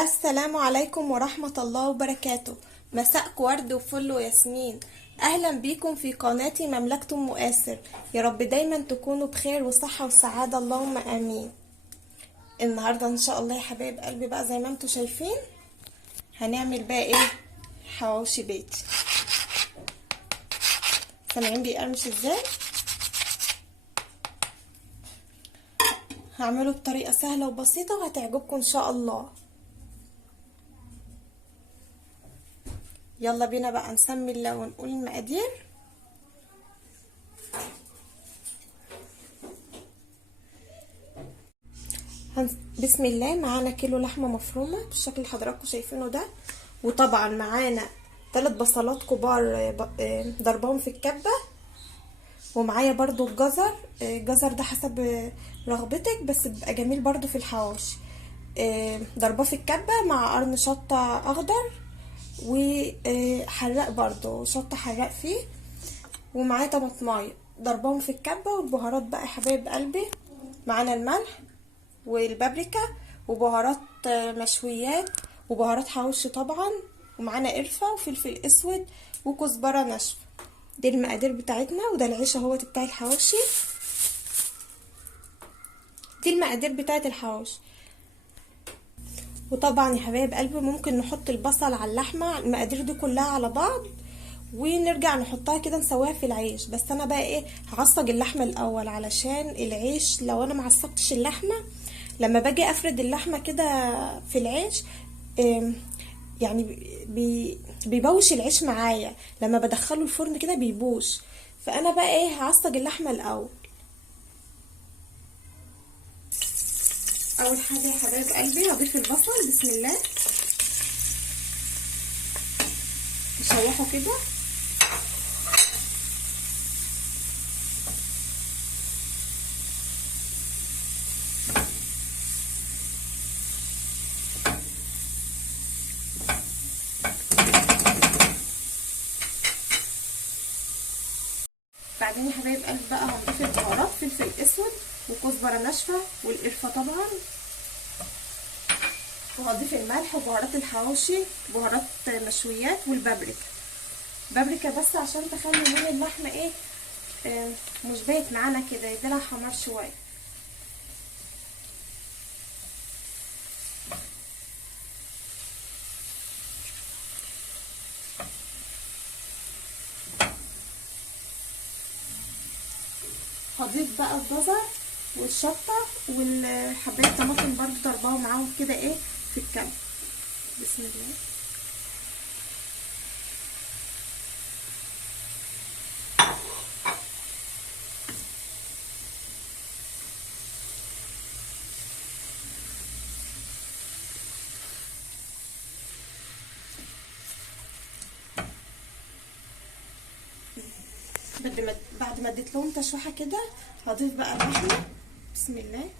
السلام عليكم ورحمة الله وبركاته. مساء ورد وفل وياسمين. أهلا بيكم في قناتي مملكة أم آسر. يا رب دايما تكونوا بخير وصحة وسعادة، اللهم آمين. النهاردة إن شاء الله يا حبايب قلبي بقى زي ما انتوا شايفين هنعمل بقى ايه؟ حواوشي بيتي. سامعين بيقرمش ازاي؟ هعمله بطريقة سهلة وبسيطة وهتعجبكم إن شاء الله. يلا بينا بقى نسمي الله ونقول المقادير. بسم الله. معانا كيلو لحمه مفرومه بالشكل اللي حضراتكم شايفينه ده، وطبعا معانا 3 بصلات كبار ضربهم في الكبه، ومعايا برضو الجزر. الجزر ده حسب رغبتك بس بيبقى جميل برضو في الحواوشي. ضرباه في الكبه مع قرن شطه اخضر وحراق برضو شطه حراق فيه، ومعايا طماطمايه ضربهم في الكبه. والبهارات بقى يا حبايب قلبي، معانا الملح والبابريكا وبهارات مشويات وبهارات حواوشي طبعا، ومعانا قرفه وفلفل اسود وكزبره ناشفه. دي المقادير بتاعتنا، وده العيش اهوت بتاع الحواوشي. دي المقادير بتاعت الحواوشي. وطبعا يا حبايب قلبي ممكن نحط البصل على اللحمه، المقادير دي كلها على بعض ونرجع نحطها كده نسويها في العيش. بس انا بقى ايه، هعصج اللحمه الاول علشان العيش لو انا معصجتش اللحمه لما باجي افرد اللحمه كده في العيش يعني بيبوش العيش معايا، لما بدخله الفرن كده بيبوش. فانا بقى ايه، هعصج اللحمه الاول. اول حاجه يا حبايب قلبي هضيف البصل. بسم الله. نشوحه كده. بعدين يا حبايب قلبي بقى هنضيف البهارات، فلفل اسود وكزبره ناشفه والقرفه طبعا، وهضيف الملح وبهارات الحواوشي، بهارات مشويات والبابريكا. بابريكا بس عشان تخلي لون اللحمه ايه، مش بايت معانا كده، يديلها حمار شويه. هضيف بقى الجزر والشطه والحبايه طماطم برضو ضرباها معاهم كده ايه في الكبه. بسم الله. بعد ما اديت لهم تشويحه كده هضيف بقى اللحمه. بسم الله.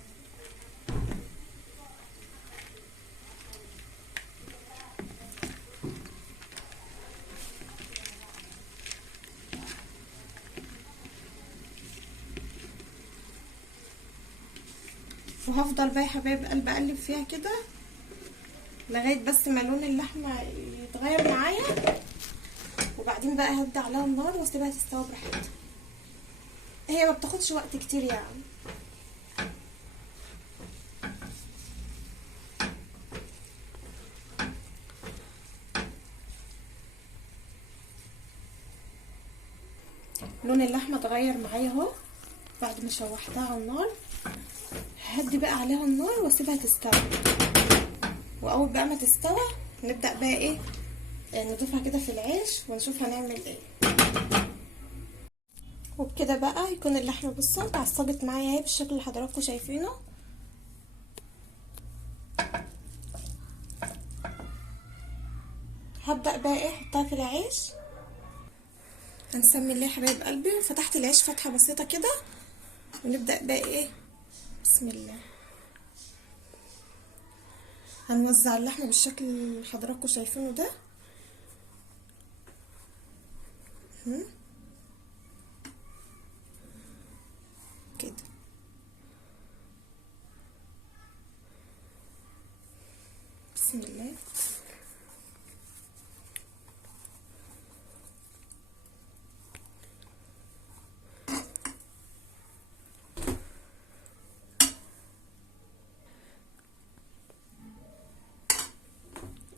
وهفضل بقى يا حبايب قلبي اقلب فيها كده لغايه بس ما لون اللحمه يتغير معايا، وبعدين بقى هدي عليها النار واسيبها تستوي براحتها. هي ما بتاخدش وقت كتير يعني. لون اللحمه اتغير معايا اهو بعد ما شوحتها على النار. هدي بقى عليها النار واسيبها تستوي، واول بقى ما تستوي نبدا بقى ايه، نضيفها كده في العيش ونشوف هنعمل ايه. وبكده بقى يكون اللحمه بصوا اتعصجت معايا اهي بالشكل اللي حضراتكم شايفينه. هبدا بقى ايه احطها في العيش. هنسمي الله يا حبايب قلبي. فتحت العيش فتحه بسيطه كده ونبدا بقى ايه. بسم الله. هنوزع اللحمه بالشكل اللي حضراتكم شايفينه ده كده. بسم الله.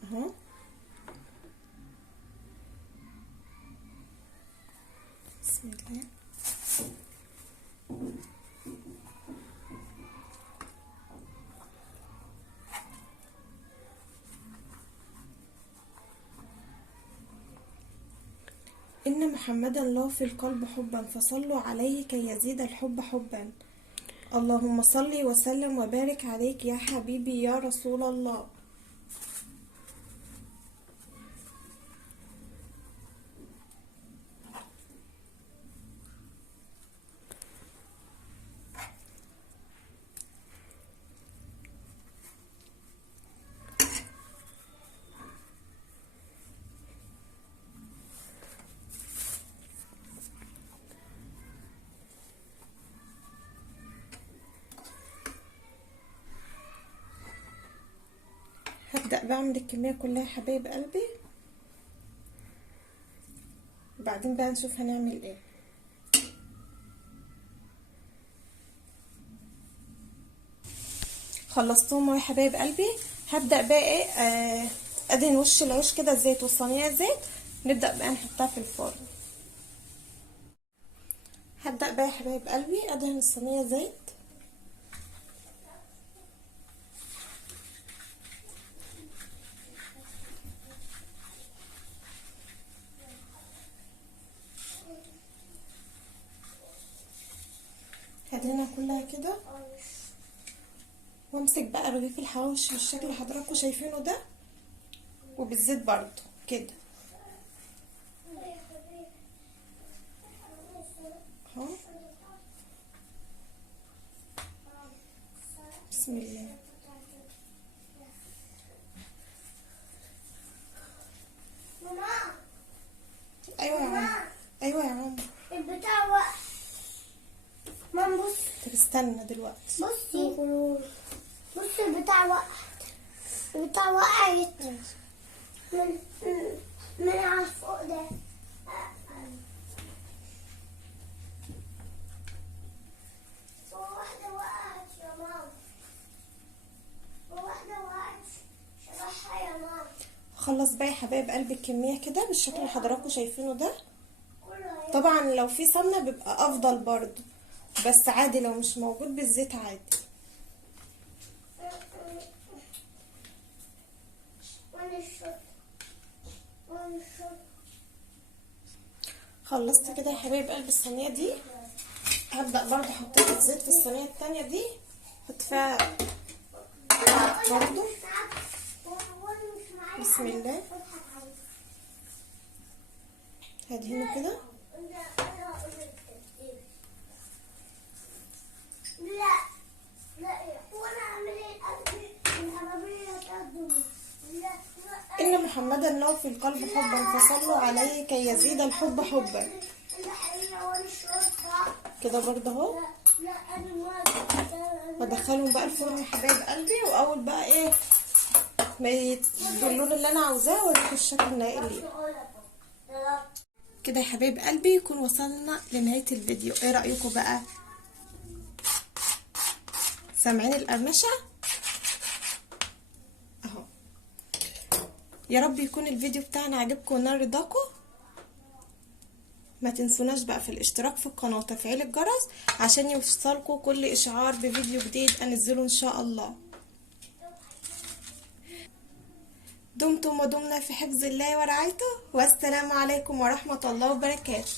اهو بسم الله. إن محمدا له في القلب حبا فصلوا عليه كي يزيد الحب حبا. اللهم صل وسلم وبارك عليك يا حبيبي يا رسول الله. هبدأ بعمل الكمية كلها يا حبايب قلبي، وبعدين بقى نشوف هنعمل ايه. خلصتهم يا حبايب قلبي. هبدأ بقى ايه ادهن وش العيش كده زيت والصينية زيت، نبدأ بقى نحطها في الفرن. هبدأ بقى يا حبايب قلبي ادهن الصينية زيت، هدهنها كلها كده، وامسك بقى رغيف الحواوشي بالشكل اللي حضراتكم شايفينه ده، وبالزيت برضو كده اهو. بسم الله. ايوه يا عم، ايوه يا عم. البتاع وقع. ماما بص. طب استنى دلوقتي. بصي بصي البتاع وقع. البتاع وقعت من على فوق ده. واحدة وقعت يا ماما، واحدة وقعت شبهها يا ماما. خلص بقى يا حبايب قلبي الكمية كده بالشكل اللي حضراتكم شايفينه ده. طبعا لو في سمنة بيبقى افضل برضو، بس عادي لو مش موجود بالزيت عادي. خلصت كده يا حبايب قلب الصينية دي. هبدأ برضو حطيت الزيت في الصينية التانية دي، حط فيها برضو. بسم الله. هدهنه كده. لا لا وانا اعمل الاكل العربيه تقدم. إن محمدا له في القلب حبا فصلوا عليه كي يزيد الحب حبا. كده برضه اهو. بدخلهم بقى الفرن يا حبايب قلبي، واول بقى ايه ما يدوا اللون اللي انا عاوزاه واوريكم الشكل النهائي ليه. كده يا حبايب قلبي يكون وصلنا لنهايه الفيديو. ايه رايكم بقى؟ سامعين القرمشه اهو. يا رب يكون الفيديو بتاعنا عجبكم ونال رضاكم. ما تنسوناش بقى في الاشتراك في القناه وتفعيل الجرس عشان يوصلكم كل اشعار بفيديو جديد انزله ان شاء الله. دمتم ودمنا في حفظ الله ورعايته، والسلام عليكم ورحمه الله وبركاته.